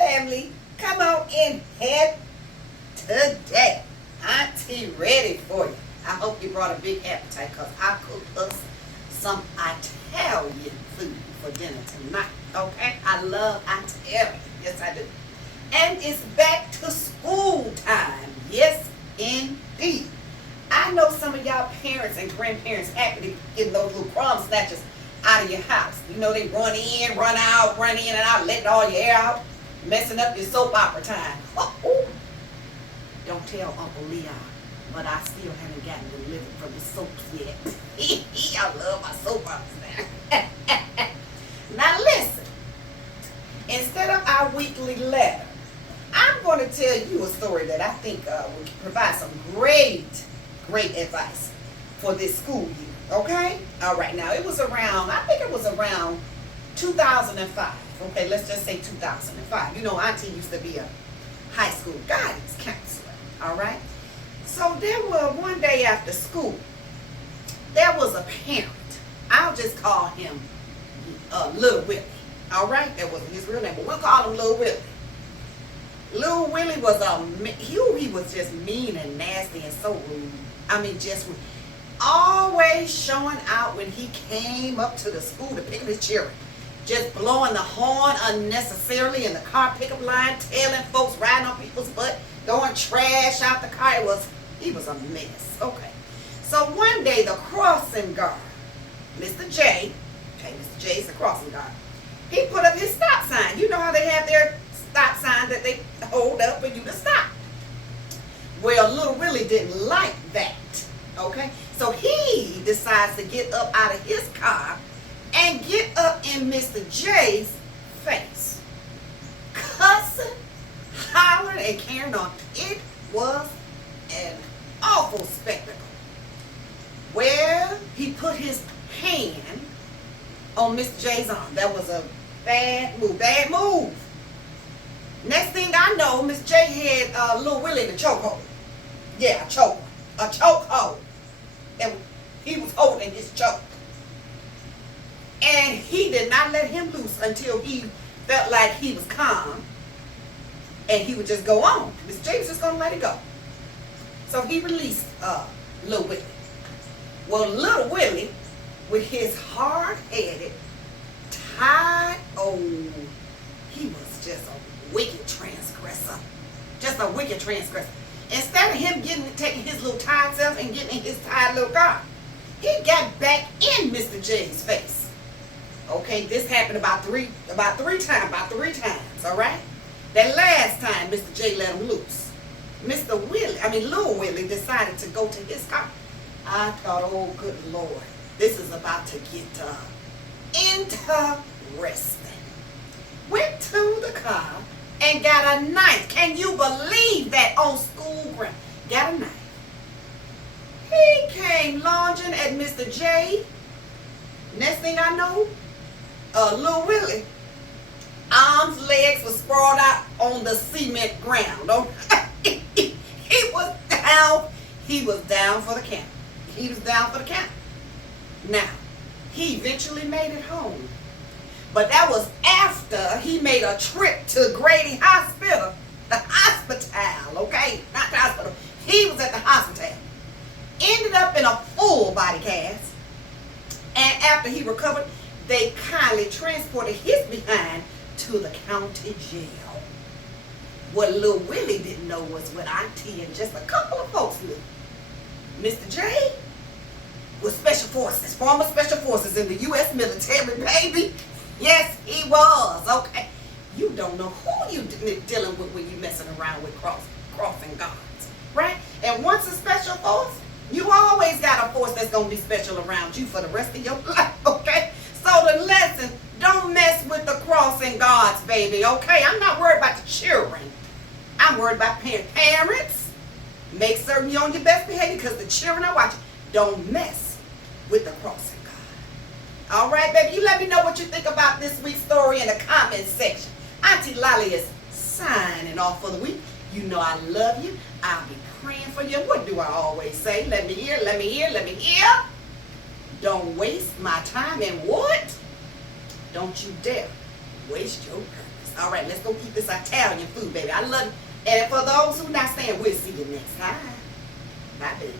family, come on in here today. Auntie ready for you. I hope you brought a big appetite because I cooked us some Italian food for dinner tonight. Okay? I love Italian. Yes, I do. And it's back to school time. Yes, indeed. I know some of y'all parents and grandparents happy to get those little crumb snatchers out of your house. You know, they run in, run out, run in and out, letting all your air out, messing up your soap opera time. Oh. Don't tell Uncle Leon, but I still haven't gotten delivered from the soaps yet. I love my soap operas now. Now listen, instead of our weekly letter, I'm going to tell you a story that I think will provide some great advice for this school year. Okay? All right. Now, I think it was around 2005. Okay, let's just say 2005. You know, Auntie used to be a high school guidance counselor. All right? So there was one day after school, there was a parent. I'll just call him Little Willie. All right? That wasn't his real name, but we'll call him Little Willie. Little Willie was he was just mean and nasty and so rude. I mean, just rude. Always showing out when he came up to the school to pick up his children. Just blowing the horn unnecessarily in the car pickup line, telling folks riding on people's butt, throwing trash out the car. He was a mess. Okay. So one day the crossing guard, Mr. J, okay, Mr. J's the crossing guard, he put up his stop sign. You know how they have their stop sign that they hold up for you to stop. Well, Little Willie didn't like that. Okay, so he decides to get up out of his car and get up in Mr. J's face, cussing, hollering, and carrying on. It was an awful spectacle. Well, he put his hand on Mr. J's arm. That was a bad move. Next thing I know, Miss J had Little Willie in a chokehold. Yeah, a chokehold. And he was holding his choke. And he did not let him loose until he felt like he was calm. And he would just go on. Miss J was just going to let it go. So he released Little Willie. Well, Little Willie, with his hard-headed, he was just a wicked transgressor. Just a wicked transgressor. Instead of him taking his little tired self and getting in his tired little car, he got back in Mr. J's face. Okay, this happened about three times, all right? That last time Mr. J let him loose, Little Willie decided to go to his car. I thought, oh good Lord, this is about to get interesting. Went to the car and got a knife. Can you believe that on school ground? Got a knife. He came lunging at Mr. J. Next thing I know, Little Willie, arms, legs were sprawled out on the cement ground. He was down. He was down for the count. Now, he eventually made it home. But that was after he made a trip to Grady Hospital. The hospital, okay? Not the hospital. He was at the hospital. Ended up in a full body cast. And after he recovered, they kindly transported his behind to the county jail. What Little Willie didn't know was what Auntie and just a couple of folks knew. Mr. J was special forces, former special forces in the U.S. military, baby. Yes, he was. Okay. You don't know who you dealing with when you messing around with crossing guards, right? And once a special force, you always got a force that's going to be special around you for the rest of your life, okay? So the lesson, don't mess with the crossing guards, baby, okay? I'm not worried about the children. I'm worried about parents. Make certain you're on your best behavior because the children are watching. Don't mess with the crossing guard. All right, baby, you let me know what you think about this week's story in the comments section. Auntie Lolly is signing off for the week. You know I love you. I'll be praying for you. What do I always say? Let me hear, let me hear, let me hear. Don't waste my time. And what? Don't you dare waste your purpose. next. All right, let's go eat this Italian food, baby. I love it. And for those who not staying, we'll see you next time. Bye, baby.